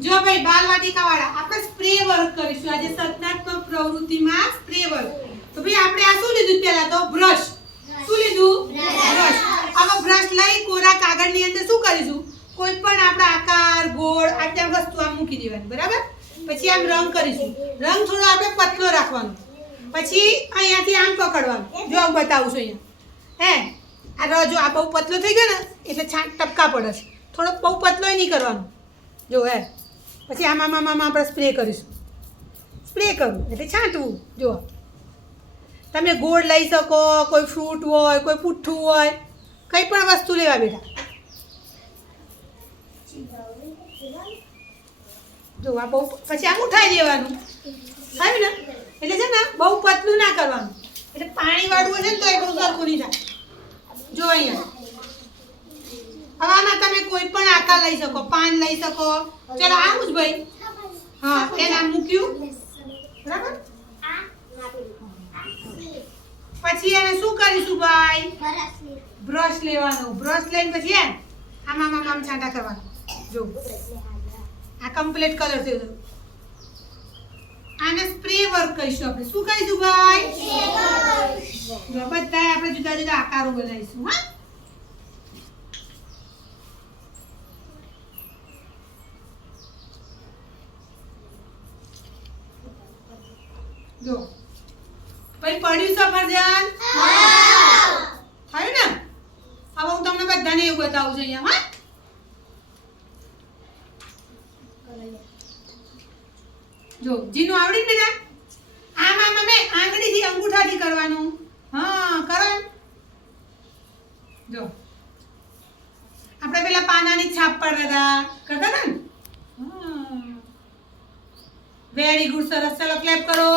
જો ભાઈ બાલવાટિકા વાળા આપણે સ્પ્રે વર્ક કરીશું આજે સર્જનાત્મક પ્રવૃત્તિમાં સ્પ્રે વર્ક તો ભાઈ આપણે આ શું લીધું પહેલા તો બ્રશ શું લીધું બ્રશ હવે બ્રશ લઈ કોરા કાગળની અંદર શું કરીશું કોઈ પણ આપણા આકાર ગોળ આ ત્યાં વસ્તુ આમ મૂકી દેવાની બરાબર પછી આમ રંગ કરીશું રંગ થોડો આપણે પતલો રાખવાનો પછી અહીંયાથી આમ પકડવાનું જો હું બતાવું છું અહીંયા હે આ જો આ બહુ પતલો થઈ ગયો ને એટલે છાંટ ટપકા પડે છે થોડો બહુ પતલોય નહીં કરવાનો જો હે પછી આમાં આપણે સ્પ્રે કરીશું સ્પ્રે કરવું એટલે છાંટવું જો તમે ગોળ લઈ શકો કોઈ ફ્રૂટ હોય કોઈ પુઠ્ઠું હોય કંઈ પણ વસ્તુ લેવા બેટા જો આ બહુ પછી આમ ઉઠાઈ દેવાનું આવ્યું ને એટલે છે ને બહુ પતલું ના કરવાનું એટલે પાણીવાળું હશે ને તો એ બહુ સરખું નહીં થાય જો અહીંયા હવે આમાં તમે કોઈ પણ આકાર લઈ શકો પાન લઈ શકો ચલો આવું જ ભાઈ હા એને આમ મૂક્યું બરાબર પછી એને શું કરીશું ભાઈ બ્રશ લેવાનું બ્રશ લઈને પછી આમ છાંટા કરવાના જો આ કમ્પ્લીટ કલર થયો આને સ્પ્રે વર્ક કરીશું આપણે શું કરીશું ભાઈ જો બધા આપણે જુદા જુદા આકારો બનાવીશું હા જો ભાઈ પડ્યું સફરજન થયું ને હવે હું તમને બધાને એવું બતાવું છું અહીંયા હા જો જીનું આવડી બેટા આમ અમે આંગળીથી અંગૂઠાથી કરવાનું હા કરો જો આપણે પેલા પાનાની છાપ પાડતા કરતા હતા ને વેરી ગુડ સરસ ચલો ક્લેપ કરો